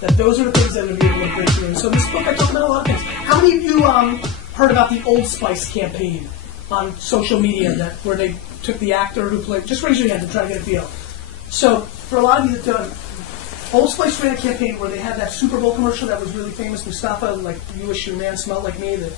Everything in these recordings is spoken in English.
that those are the things that are going to be able to break through. And so this book, I talk about a lot of things. How many of you heard about the Old Spice campaign on social media where they took the actor who played? Just raise your hand to try to get a feel. So for a lot of you that don't, Old Spice ran a campaign where they had that Super Bowl commercial that was really famous, Mustafa, like, you wish your man smelled like me, the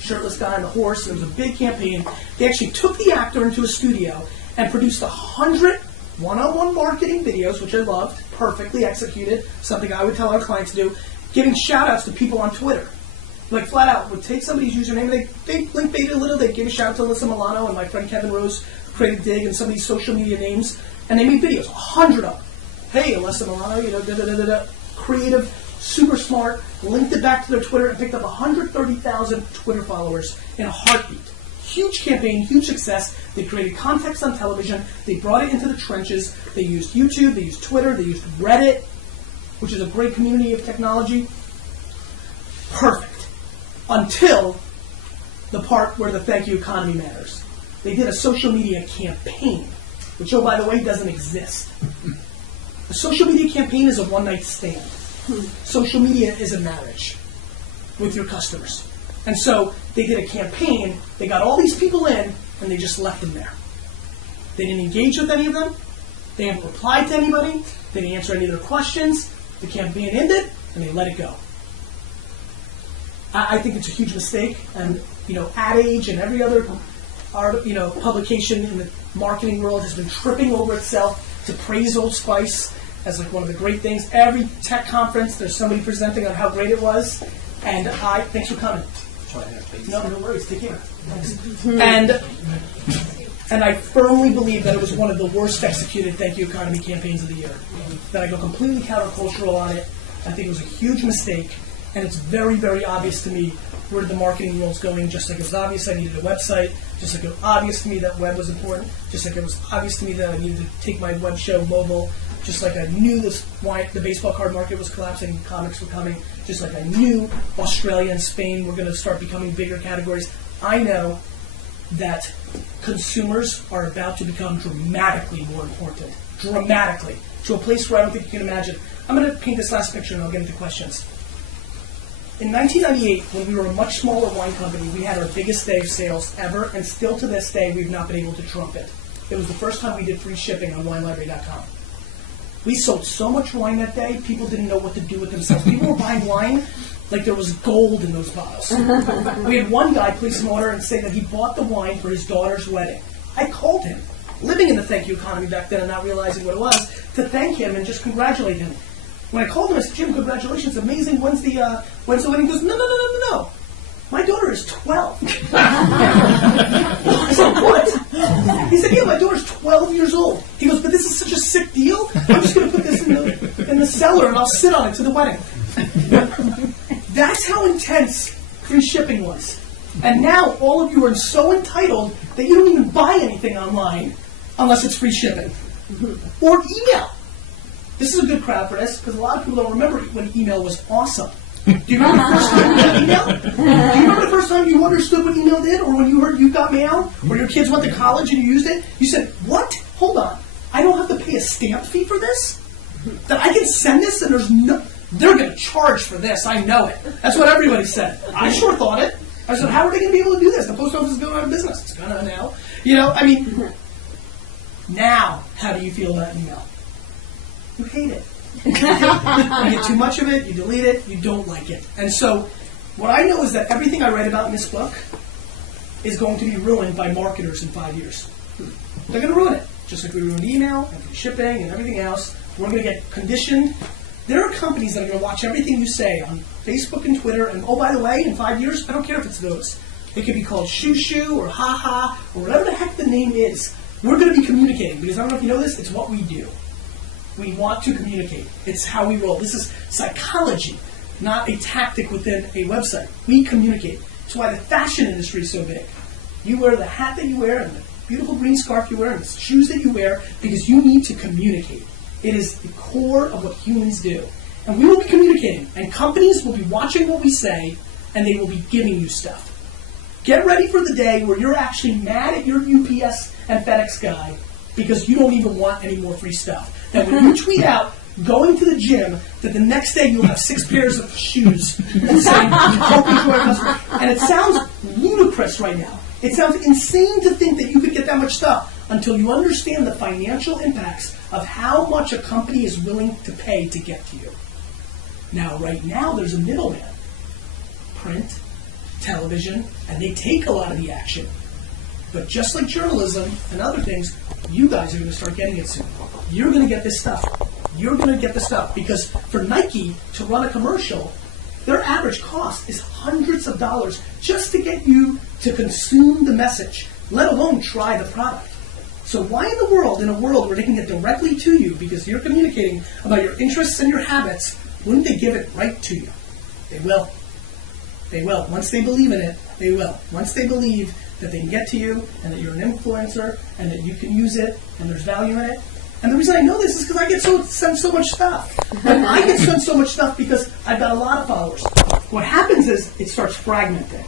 shirtless guy on the horse. It was a big campaign. They actually took the actor into a studio and produced 100 one-on-one marketing videos, which I loved, perfectly executed, something I would tell our clients to do, giving shout-outs to people on Twitter. Like, flat out, would take somebody's username, they link bait a little, they'd give a shout-out to Alyssa Milano and my friend Kevin Rose, created Dig, and some of these social media names, and they made videos, 100 of them. Hey, Alyssa Milano, creative, super smart, linked it back to their Twitter and picked up 130,000 Twitter followers in a heartbeat. Huge campaign, huge success. They created context on television. They brought it into the trenches. They used YouTube, they used Twitter, they used Reddit, which is a great community of technology. Perfect. Until the part where the thank you economy matters. They did a social media campaign, which, oh, by the way, doesn't exist. A social media campaign is a one-night stand. Social media is a marriage with your customers. And so they did a campaign, they got all these people in, and they just left them there. They didn't engage with any of them, they didn't reply to anybody, they didn't answer any of their questions, the campaign ended, and they let it go. I think it's a huge mistake, and Ad Age and every other publication in the marketing world has been tripping over itself to praise Old Spice as like one of the great things. Every tech conference, there's somebody presenting on how great it was, and thanks for coming. No worries. Take care. Thanks. And I firmly believe that it was one of the worst executed thank you economy campaigns of the year. That I go completely countercultural on it. I think it was a huge mistake, and it's very, very obvious to me where the marketing world's going. Just like it was obvious I needed a website, just like it was obvious to me that web was important, just like it was obvious to me that I needed to take my web show mobile, just like I knew why the baseball card market was collapsing, comics were coming, just like I knew Australia and Spain were going to start becoming bigger categories. I know that consumers are about to become dramatically more important. Dramatically. To a place where I don't think you can imagine. I'm going to paint this last picture and I'll get into questions. In 1998, when we were a much smaller wine company, we had our biggest day of sales ever, and still to this day, we've not been able to trump it. It was the first time we did free shipping on WineLibrary.com. We sold so much wine that day, people didn't know what to do with themselves. People were buying wine like there was gold in those bottles. We had one guy place an order and say that he bought the wine for his daughter's wedding. I called him, living in the thank you economy back then and not realizing what it was, to thank him and just congratulate him. When I called him, I said, Jim, congratulations, amazing. When's the wedding? He goes, no. My daughter is 12. I said, what? He said, yeah, my daughter's 12 years old. He goes, but this is such a sick deal. I'm just going to put this in the cellar and I'll sit on it to the wedding. That's how intense free shipping was. And now all of you are so entitled that you don't even buy anything online unless it's free shipping. Or email. This is a good crowd for this, because a lot of people don't remember when email was awesome. Do you remember the first time you got email? Do you remember the first time you understood what email did? Or when you heard you got mail? Or your kids went to college and you used it? You said, what? Hold on. I don't have to pay a stamp fee for this? That I can send this and they're going to charge for this. I know it. That's what everybody said. I sure thought it. I said, how are they going to be able to do this? The post office is going out of business. It's going to now. Now, how do you feel about email? You hate it. You get too much of it, you delete it, you don't like it. And so, what I know is that everything I write about in this book is going to be ruined by marketers in 5 years. They're going to ruin it. Just like we ruined email and shipping and everything else. We're going to get conditioned. There are companies that are going to watch everything you say on Facebook and Twitter, and oh, by the way, in 5 years, I don't care if it's those. It could be called Shoo Shoo or Ha Ha or whatever the heck the name is. We're going to be communicating, because I don't know if you know this, it's what we do. We want to communicate. It's how we roll. This is psychology, not a tactic within a website. We communicate. It's why the fashion industry is so big. You wear the hat that you wear and the beautiful green scarf you wear and the shoes that you wear because you need to communicate. It is the core of what humans do. And we will be communicating. And companies will be watching what we say and they will be giving you stuff. Get ready for the day where you're actually mad at your UPS and FedEx guy because you don't even want any more free stuff. That when you tweet out, going to the gym that the next day you'll have 6 pairs of shoes and saying, hoping to our customer. And it sounds ludicrous right now. It sounds insane to think that you could get that much stuff until you understand the financial impacts of how much a company is willing to pay to get to you. Now, right now, there's a middleman. Print, television, and they take a lot of the action. But just like journalism and other things, you guys are going to start getting it soon. You're going to get this stuff. You're going to get the stuff because for Nike to run a commercial, their average cost is hundreds of dollars just to get you to consume the message, let alone try the product. So why in the world, in a world where they can get directly to you because you're communicating about your interests and your habits, wouldn't they give it right to you? They will. They will. Once they believe in it, they will. Once they believe that they can get to you and that you're an influencer and that you can use it and there's value in it. And the reason I know this is because I get sent so much stuff. And I get sent so much stuff because I've got a lot of followers. What happens is it starts fragmenting.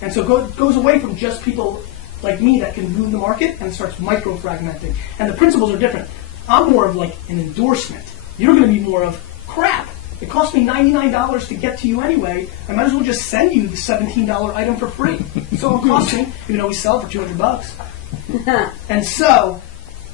And so it goes away from just people like me that can move the market and it starts micro-fragmenting. And the principles are different. I'm more of like an endorsement. You're going to be more of crap. It cost me $99 to get to you anyway. I might as well just send you the $17 item for free. So it cost me, even though we sell it for $200. And so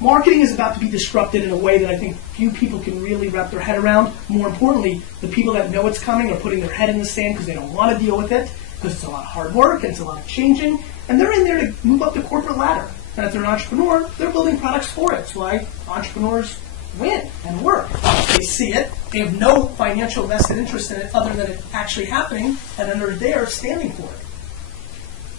marketing is about to be disrupted in a way that I think few people can really wrap their head around. More importantly, the people that know it's coming are putting their head in the sand because they don't want to deal with it, because it's a lot of hard work and it's a lot of changing, and they're in there to move up the corporate ladder. And if they're an entrepreneur, they're building products for it. That's why entrepreneurs win and work. They see it, they have no financial vested interest in it other than it actually happening, and then they're there standing for it.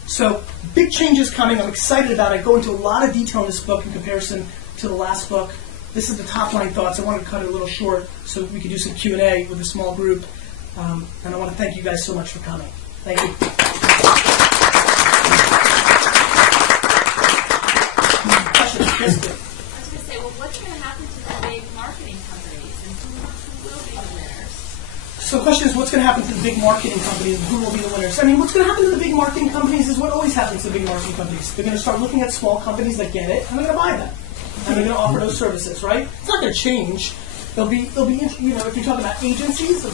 So, big changes coming. I'm excited about it. I go into a lot of detail in this book in comparison to the last book. This is the top line thoughts. I wanted to cut it a little short so we could do some Q&A with a small group. And I want to thank you guys so much for coming. Thank you. Questions? Yes, I was going to say, well, what's going to happen to the big marketing companies and who will be the winners? So the question is, what's going to happen to the big marketing companies and who will be the winners? I mean, what's going to happen to the big marketing companies is what always happens to the big marketing companies. They're going to start looking at small companies that get it, and they're going to buy them. And they're going to offer those services, right? It's not going to change. They'll be, you know, if you're talking about agencies,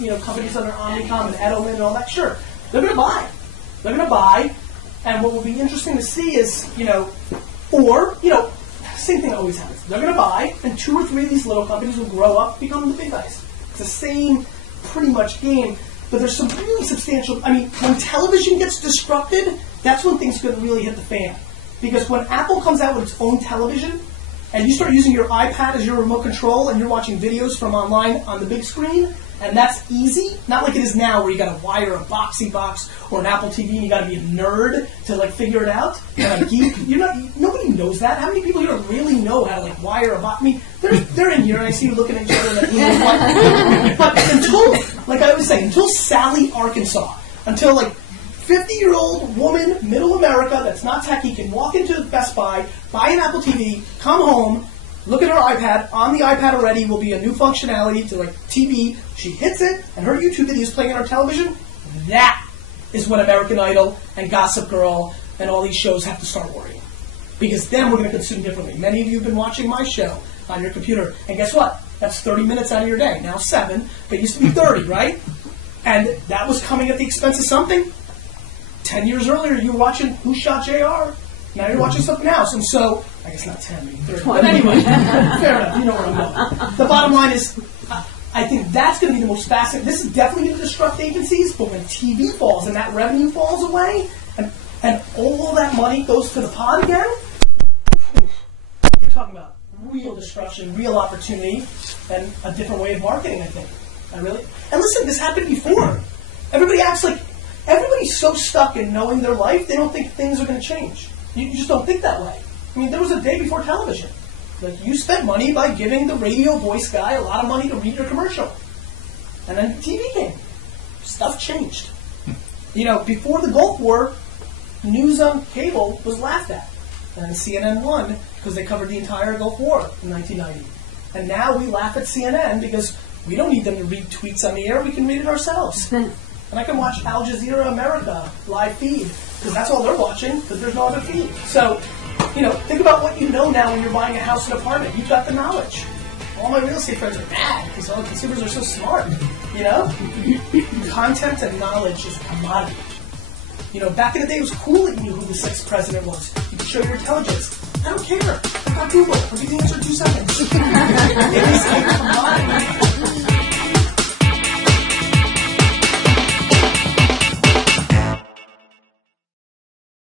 you know, companies under Omnicom and Edelman and all that, sure. They're going to buy. They're going to buy. And what will be interesting to see is, you know, same thing always happens. They're going to buy, and 2 or 3 of these little companies will grow up, become the big guys. It's the same pretty much game, but there's some really substantial, I mean, when television gets disrupted, that's when things could really hit the fan. Because when Apple comes out with its own television, and you start using your iPad as your remote control, and you're watching videos from online on the big screen, and that's easy, not like it is now where you got to wire a boxy box or an Apple TV, and you got to be a nerd to like figure it out. And a geek, nobody knows that. How many people here really know how to like wire a box? I mean, they're in here, and I see you looking at each other. But until, like I was saying, until Sally, Arkansas, until like 50-year-old woman, middle America, that's not techie, can walk into Best Buy, buy an Apple TV, come home, look at her iPad. On the iPad already will be a new functionality to like TV. She hits it, and her YouTube video is playing on her television. That is when American Idol and Gossip Girl and all these shows have to start worrying. Because then we're going to consume differently. Many of you have been watching my show on your computer. And guess what? That's 30 minutes out of your day. Now 7, but it used to be 30, right? And that was coming at the expense of something. 10 years earlier, you were watching Who Shot JR? Now you're watching something else. And so, I guess not 10, maybe 30. But anyway, fair enough. You know where I'm going. The bottom line is, I think that's going to be the most fascinating. This is definitely going to disrupt agencies, but when TV falls and that revenue falls away, and all that money goes to the pot again, you're talking about real disruption, real opportunity, and a different way of marketing, I think. And listen, this happened before. Everybody acts like, everybody's so stuck in knowing their life, they don't think things are going to change. You just don't think that way. I mean, there was a day before television. Like, you spent money by giving the radio voice guy a lot of money to read your commercial. And then TV came. Stuff changed. You know, before the Gulf War, news on cable was laughed at. And then CNN won because they covered the entire Gulf War in 1990. And now we laugh at CNN because we don't need them to read tweets on the air. We can read it ourselves. And I can watch Al Jazeera America live feed because that's all they're watching because there's no other feed. So, you know, think about what you know now when you're buying a house and apartment. You've got the knowledge. all my real estate friends are bad because all consumers are so smart. You know, content and knowledge is a commodity. You know, back in the day, it was cool that you knew who the 6th president was. You could show your intelligence. I don't care. I got Google. I'll give you the answer in 2 seconds. It is a commodity.